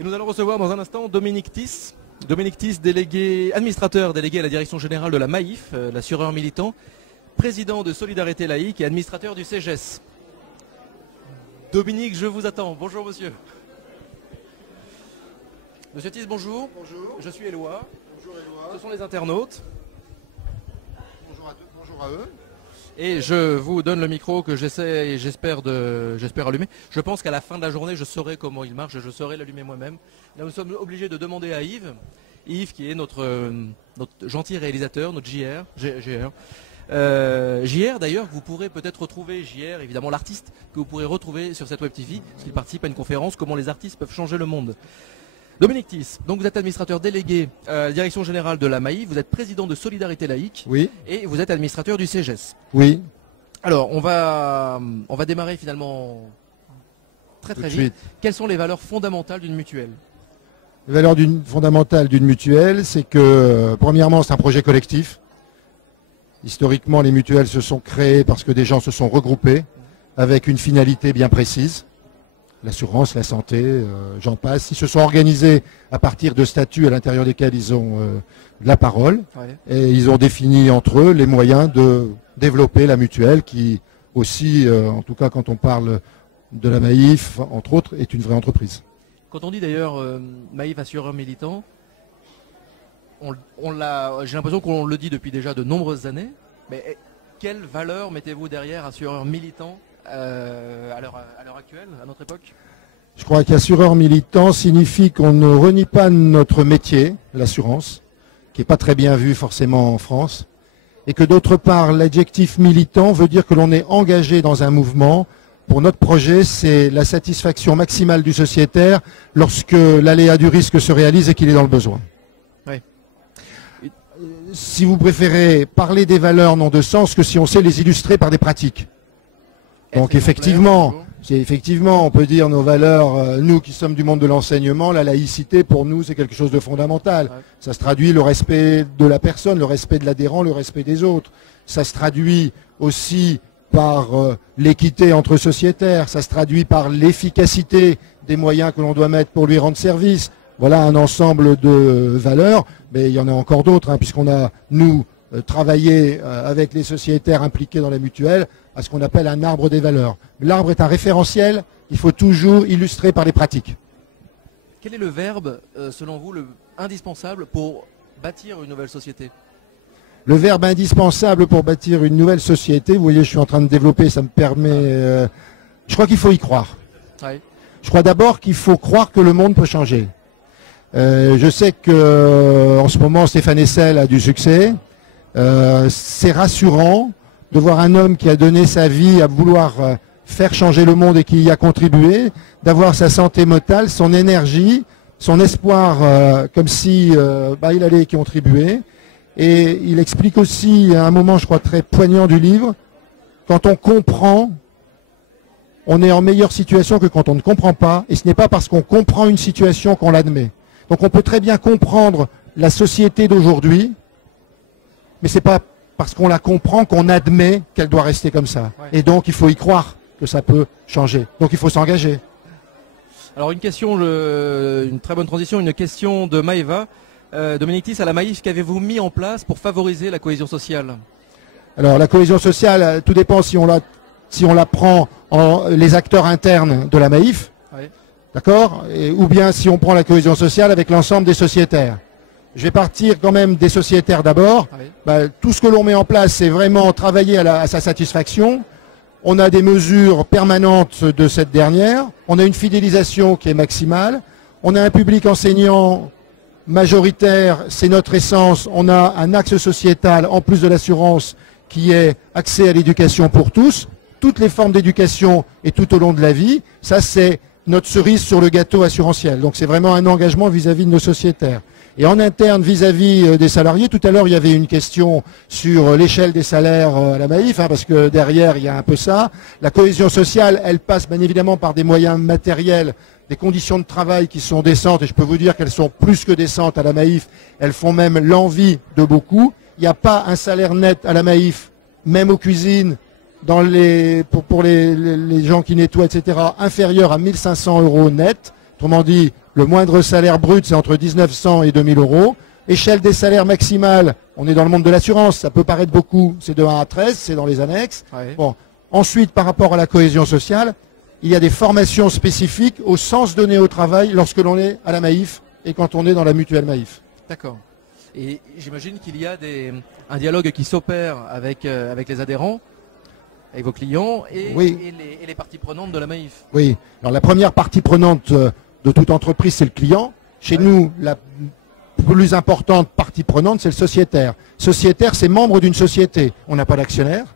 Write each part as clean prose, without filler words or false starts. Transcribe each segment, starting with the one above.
Et nous allons recevoir dans un instant Dominique Thys. Dominique Thys, administrateur délégué à la direction générale de la Maïf, l'assureur militant, président de Solidarité Laïque et administrateur du CGES. Dominique, je vous attends. Bonjour monsieur. Monsieur Thys, bonjour. Bonjour. Je suis Éloi. Bonjour Éloi. Ce sont les internautes. Bonjour à eux. Et je vous donne le micro que j'espère allumer. Je pense qu'à la fin de la journée, je saurai comment il marche et je saurai l'allumer moi-même. Là, nous sommes obligés de demander à Yves. Yves qui est notre gentil réalisateur, notre JR. JR d'ailleurs, vous pourrez peut-être retrouver, JR évidemment l'artiste, que vous pourrez retrouver sur cette Web TV, parce qu'il participe à une conférence, comment les artistes peuvent changer le monde. Dominique Thys, donc vous êtes administrateur délégué à la direction générale de la Maïf, vous êtes président de Solidarité Laïque, Oui. Et vous êtes administrateur du CGES. Oui. Alors, on va démarrer finalement très vite. Quelles sont les valeurs fondamentales d'une mutuelle? Les valeurs fondamentales d'une mutuelle, c'est que, premièrement, c'est un projet collectif. Historiquement, les mutuelles se sont créées parce que des gens se sont regroupés avec une finalité bien précise. L'assurance, la santé, j'en passe. Ils se sont organisés à partir de statuts à l'intérieur desquels ils ont de la parole. Ouais. Et ils ont défini entre eux les moyens de développer la mutuelle qui aussi, en tout cas quand on parle de la Maïf, entre autres, est une vraie entreprise. Quand on dit d'ailleurs Maïf assureur militant, j'ai l'impression qu'on le dit depuis déjà de nombreuses années, mais quelle valeur mettez-vous derrière assureur militant à l'heure actuelle, à notre époque? Je crois qu'assureur militant signifie qu'on ne renie pas notre métier, l'assurance, qui n'est pas très bien vu forcément en France, et que d'autre part, l'adjectif militant veut dire que l'on est engagé dans un mouvement. Pour notre projet, c'est la satisfaction maximale du sociétaire lorsque l'aléa du risque se réalise et qu'il est dans le besoin. Oui. Si vous préférez parler des valeurs n'ont de sens que si on sait les illustrer par des pratiques. Donc effectivement, on peut dire nos valeurs, nous qui sommes du monde de l'enseignement, la laïcité pour nous c'est quelque chose de fondamental. Ouais. Ça se traduit le respect de la personne, le respect de l'adhérent, le respect des autres. Ça se traduit aussi par l'équité entre sociétaires, ça se traduit par l'efficacité des moyens que l'on doit mettre pour lui rendre service. Voilà un ensemble de valeurs, mais il y en a encore d'autres, puisqu'on a, nous, travaillé avec les sociétaires impliqués dans la mutuelle à ce qu'on appelle un arbre des valeurs. L'arbre est un référentiel, il faut toujours illustrer par les pratiques. Quel est le verbe, selon vous, indispensable pour bâtir une nouvelle société? Le verbe indispensable pour bâtir une nouvelle société, vous voyez, je suis en train de développer, ça me permet... je crois qu'il faut y croire. Oui. Je crois d'abord qu'il faut croire que le monde peut changer. Je sais que en ce moment, Stéphane Hessel a du succès. C'est rassurant de voir un homme qui a donné sa vie à vouloir faire changer le monde et qui y a contribué, d'avoir sa santé mentale, son énergie, son espoir, comme si il allait y contribuer. Et il explique aussi, à un moment, je crois, très poignant du livre, quand on comprend, on est en meilleure situation que quand on ne comprend pas, et ce n'est pas parce qu'on comprend une situation qu'on l'admet. Donc on peut très bien comprendre la société d'aujourd'hui, mais c'est pas parce qu'on la comprend qu'on admet qu'elle doit rester comme ça. Ouais. Et donc il faut y croire que ça peut changer. Donc il faut s'engager. Alors une question, une très bonne transition, une question de Maëva. Dominique Thys, à la Maïf, qu'avez-vous mis en place pour favoriser la cohésion sociale? Alors la cohésion sociale, tout dépend si on la prend en les acteurs internes de la Maïf, oui. D'accord, ou bien si on prend la cohésion sociale avec l'ensemble des sociétaires. Je vais partir quand même des sociétaires d'abord. Oui. Tout ce que l'on met en place, c'est vraiment travailler à sa satisfaction. On a des mesures permanentes de cette dernière. On a une fidélisation qui est maximale. On a un public enseignant majoritaire, c'est notre essence. On a un axe sociétal, en plus de l'assurance, qui est accès à l'éducation pour tous. Toutes les formes d'éducation et tout au long de la vie. Ça, c'est notre cerise sur le gâteau assurantiel. Donc c'est vraiment un engagement vis-à-vis de nos sociétaires. Et en interne, vis-à-vis des salariés, tout à l'heure, il y avait une question sur l'échelle des salaires à la Maïf, parce que derrière, il y a un peu ça. La cohésion sociale, elle passe bien évidemment par des moyens matériels, des conditions de travail qui sont décentes, et je peux vous dire qu'elles sont plus que décentes à la Maïf. Elles font même l'envie de beaucoup. Il n'y a pas un salaire net à la Maïf, même aux cuisines, pour les gens qui nettoient, etc., inférieur à 1 500 € net. Autrement dit, Le moindre salaire brut, c'est entre 1900 et 2000 euros. Échelle des salaires maximales, on est dans le monde de l'assurance, ça peut paraître beaucoup, c'est de 1 à 13, c'est dans les annexes. Ouais. Bon. Ensuite, par rapport à la cohésion sociale, il y a des formations spécifiques au sens donné au travail lorsque l'on est à la Maïf et quand on est dans la mutuelle Maïf. D'accord. Et j'imagine qu'il y a un dialogue qui s'opère avec les adhérents, avec vos clients et, Oui. et les parties prenantes de la Maïf. Oui. Alors la première partie prenante de toute entreprise, c'est le client. Chez nous, la plus importante partie prenante, c'est le sociétaire. Sociétaire, c'est membre d'une société. On n'a pas d'actionnaire.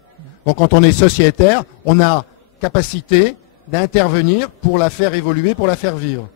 Donc quand on est sociétaire, on a capacité d'intervenir pour la faire évoluer, pour la faire vivre.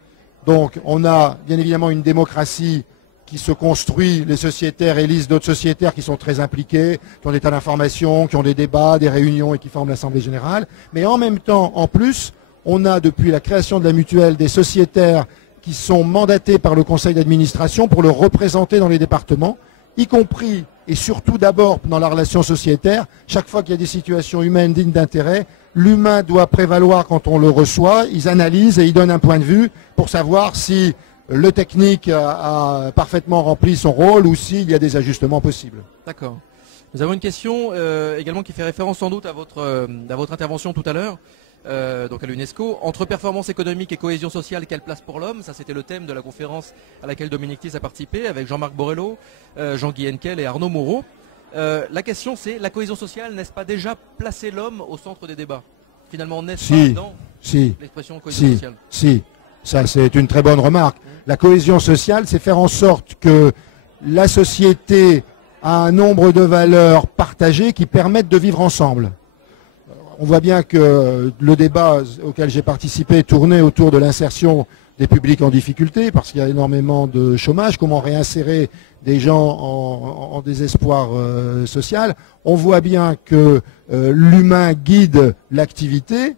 Donc on a bien évidemment une démocratie qui se construit, les sociétaires élisent d'autres sociétaires qui sont très impliqués, qui ont des tas d'informations, qui ont des débats, des réunions et qui forment l'Assemblée générale. Mais en même temps, en plus, on a depuis la création de la mutuelle des sociétaires qui sont mandatés par le conseil d'administration pour le représenter dans les départements, y compris et surtout d'abord dans la relation sociétaire. Chaque fois qu'il y a des situations humaines dignes d'intérêt, l'humain doit prévaloir quand on le reçoit. Ils analysent et ils donnent un point de vue pour savoir si le technique a parfaitement rempli son rôle ou s'il y a des ajustements possibles. D'accord. Nous avons une question également qui fait référence sans doute à votre intervention tout à l'heure, donc à l'UNESCO. Entre performance économique et cohésion sociale, quelle place pour l'homme? Ça, c'était le thème de la conférence à laquelle Dominique Thys a participé avec Jean-Marc Borrello, Jean-Guy Henkel et Arnaud Moreau. La question, c'est la cohésion sociale, n'est-ce pas déjà placer l'homme au centre des débats? Finalement, n'est-ce pas dans l'expression cohésion sociale? Si. Ça, c'est une très bonne remarque. La cohésion sociale, c'est faire en sorte que la société a un nombre de valeurs partagées qui permettent de vivre ensemble. On voit bien que le débat auquel j'ai participé tournait autour de l'insertion des publics en difficulté, parce qu'il y a énormément de chômage, comment réinsérer des gens en désespoir social. On voit bien que l'humain guide l'activité.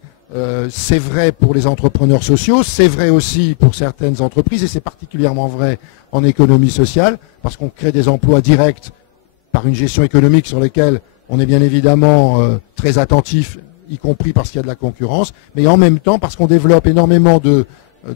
C'est vrai pour les entrepreneurs sociaux, c'est vrai aussi pour certaines entreprises et c'est particulièrement vrai en économie sociale parce qu'on crée des emplois directs par une gestion économique sur lesquels on est bien évidemment très attentif, y compris parce qu'il y a de la concurrence, mais en même temps parce qu'on développe énormément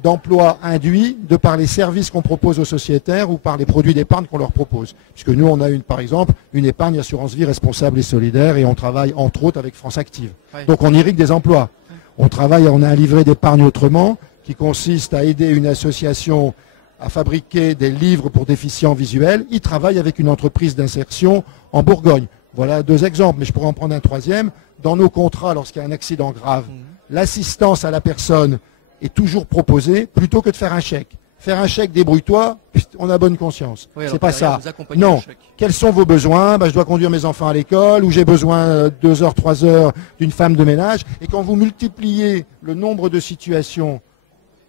d'emplois induits de par les services qu'on propose aux sociétaires ou par les produits d'épargne qu'on leur propose. Puisque nous, on a par exemple une épargne assurance vie responsable et solidaire et on travaille entre autres avec France Active. Oui. Donc on irrigue des emplois. On a un livret d'épargne autrement qui consiste à aider une association à fabriquer des livres pour déficients visuels. Il travaille avec une entreprise d'insertion en Bourgogne. Voilà 2 exemples, mais je pourrais en prendre un 3e. Dans nos contrats, lorsqu'il y a un accident grave, l'assistance à la personne est toujours proposée plutôt que de faire un chèque. Faire un chèque, débrouille-toi, on a bonne conscience. Oui, c'est pas ça. Non. Quels sont vos besoins? Je dois conduire mes enfants à l'école, ou j'ai besoin 2 heures, 3 heures d'une femme de ménage. Et quand vous multipliez le nombre de situations,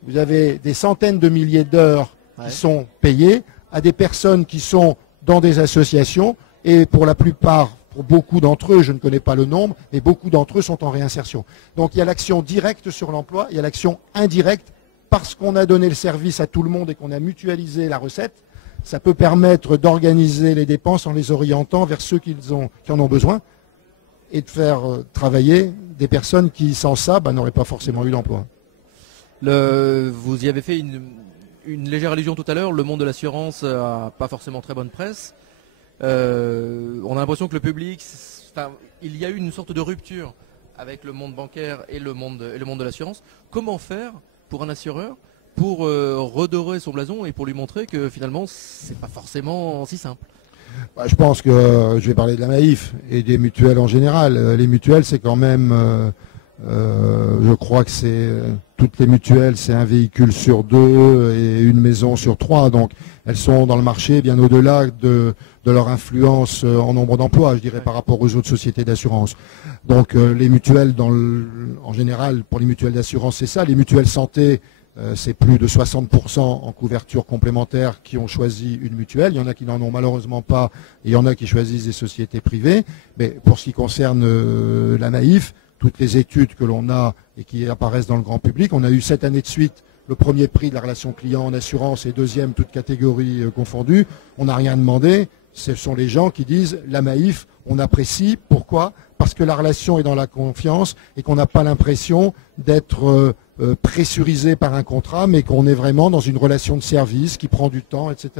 vous avez des centaines de milliers d'heures qui sont payées à des personnes qui sont dans des associations. Et pour la plupart, pour beaucoup d'entre eux, je ne connais pas le nombre, mais beaucoup d'entre eux sont en réinsertion. Donc il y a l'action directe sur l'emploi, il y a l'action indirecte. Parce qu'on a donné le service à tout le monde et qu'on a mutualisé la recette, ça peut permettre d'organiser les dépenses en les orientant vers ceux qui en ont besoin et de faire travailler des personnes qui, sans ça, n'auraient pas forcément eu d'emploi. Vous y avez fait une légère allusion tout à l'heure, le monde de l'assurance n'a pas forcément très bonne presse. On a l'impression que le public, il y a eu une sorte de rupture avec le monde bancaire et le monde de l'assurance. Comment faire pour un assureur, pour redorer son blason et pour lui montrer que finalement, c'est pas forcément si simple? Je pense que je vais parler de la Maïf et des mutuelles en général. Les mutuelles, c'est quand même, je crois que toutes les mutuelles, c'est un véhicule sur 2 et une maison sur 3. Donc, elles sont dans le marché bien au-delà de leur influence en nombre d'emplois, je dirais, par rapport aux autres sociétés d'assurance. Donc, les mutuelles, en général, pour les mutuelles d'assurance, c'est ça. Les mutuelles santé, c'est plus de 60% en couverture complémentaire qui ont choisi une mutuelle. Il y en a qui n'en ont malheureusement pas, et il y en a qui choisissent des sociétés privées. Mais pour ce qui concerne la Maïf, toutes les études que l'on a et qui apparaissent dans le grand public, on a eu 7 années de suite le premier prix de la relation client en assurance et 2e, toutes catégories confondues. On n'a rien demandé. Ce sont les gens qui disent la Maïf, on apprécie. Pourquoi? Parce que la relation est dans la confiance et qu'on n'a pas l'impression d'être pressurisé par un contrat, mais qu'on est vraiment dans une relation de service qui prend du temps, etc.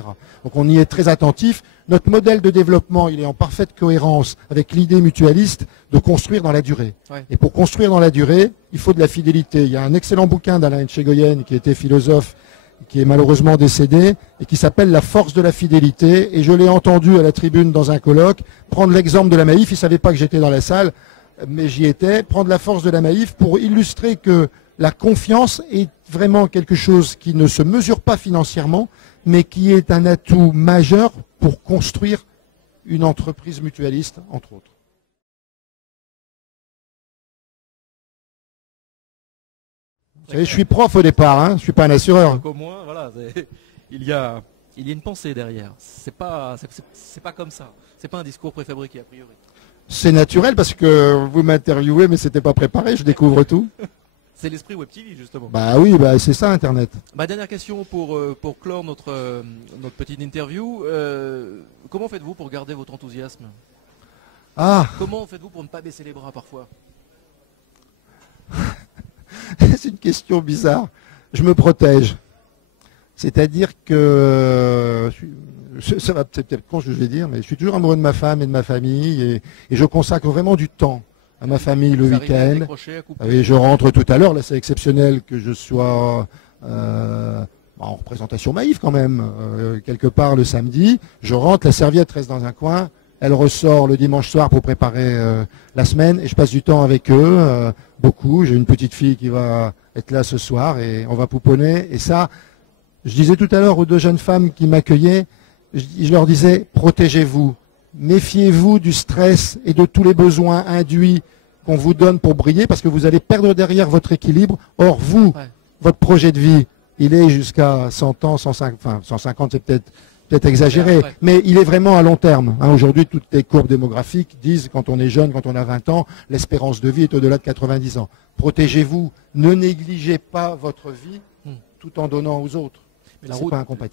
Donc on y est très attentif. Notre modèle de développement, il est en parfaite cohérence avec l'idée mutualiste de construire dans la durée. Ouais. Et pour construire dans la durée, il faut de la fidélité. Il y a un excellent bouquin d'Alain Etchegoyen, qui était philosophe, qui est malheureusement décédé, et qui s'appelle La force de la fidélité. Et je l'ai entendu à la tribune dans un colloque prendre l'exemple de la Maïf. Il ne savait pas que j'étais dans la salle, mais j'y étais. Prendre la force de la Maïf pour illustrer que la confiance est vraiment quelque chose qui ne se mesure pas financièrement, mais qui est un atout majeur pour construire une entreprise mutualiste, entre autres. Vous savez, je suis prof au départ, hein, je ne suis pas un assureur. Donc au moins, voilà, il y a une pensée derrière. C'est pas comme ça. C'est pas un discours préfabriqué a priori. C'est naturel parce que vous m'interviewez, mais c'était pas préparé. Je découvre tout. C'est l'esprit Web TV justement. Bah oui, bah c'est ça Internet. Ma dernière question pour clore notre petite interview. Comment faites-vous pour garder votre enthousiasme? Comment faites-vous pour ne pas baisser les bras parfois? C'est une question bizarre. Je me protège. C'est-à-dire que, ça va peut-être con ce que je vais dire, mais je suis toujours amoureux de ma femme et de ma famille et je consacre vraiment du temps à ma famille le week-end. Et je rentre tout à l'heure, là c'est exceptionnel que je sois en représentation Maïf quand même, quelque part le samedi. Je rentre, la serviette reste dans un coin. Elle ressort le dimanche soir pour préparer la semaine et je passe du temps avec eux, beaucoup. J'ai une petite fille qui va être là ce soir et on va pouponner. Et ça, je disais tout à l'heure aux deux jeunes femmes qui m'accueillaient, je leur disais, protégez-vous, méfiez-vous du stress et de tous les besoins induits qu'on vous donne pour briller parce que vous allez perdre derrière votre équilibre. Or, vous, votre projet de vie, il est jusqu'à 100 ans, 150, enfin 150 c'est peut-être exagéré, mais il est vraiment à long terme. Hein, aujourd'hui, toutes les courbes démographiques disent, quand on est jeune, quand on a 20 ans, l'espérance de vie est au-delà de 90 ans. Protégez-vous, ne négligez pas votre vie tout en donnant aux autres. Mais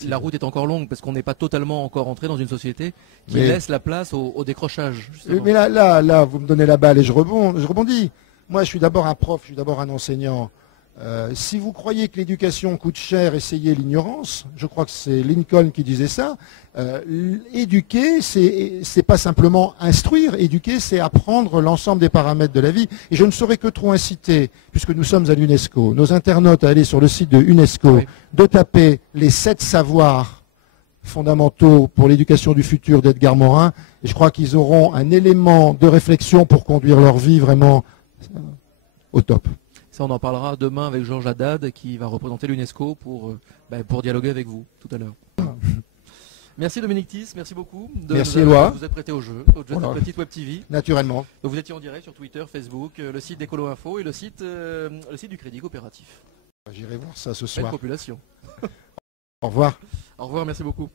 la route est encore longue parce qu'on n'est pas totalement encore entré dans une société qui laisse la place au décrochage. Justement. Mais là, vous me donnez la balle et je rebondis. Moi, je suis d'abord un prof, je suis d'abord un enseignant. Si vous croyez que l'éducation coûte cher, essayez l'ignorance. Je crois que c'est Lincoln qui disait ça. Éduquer, c'est pas simplement instruire. Éduquer, c'est apprendre l'ensemble des paramètres de la vie. Et je ne saurais que trop inciter, puisque nous sommes à l'UNESCO, nos internautes à aller sur le site de UNESCO, de taper les 7 savoirs fondamentaux pour l'éducation du futur d'Edgar Morin. Et je crois qu'ils auront un élément de réflexion pour conduire leur vie vraiment au top. Ça, on en parlera demain avec Georges Haddad qui va représenter l'UNESCO pour dialoguer avec vous tout à l'heure. Merci Dominique Thys, merci beaucoup. Merci Éloi. Vous êtes prêté au jeu de la petite Web TV. Naturellement. Donc vous étiez en direct sur Twitter, Facebook, le site d'Ecolo Info et le site du Crédit Coopératif. J'irai voir ça ce soir. Population. Au revoir. Au revoir, merci beaucoup.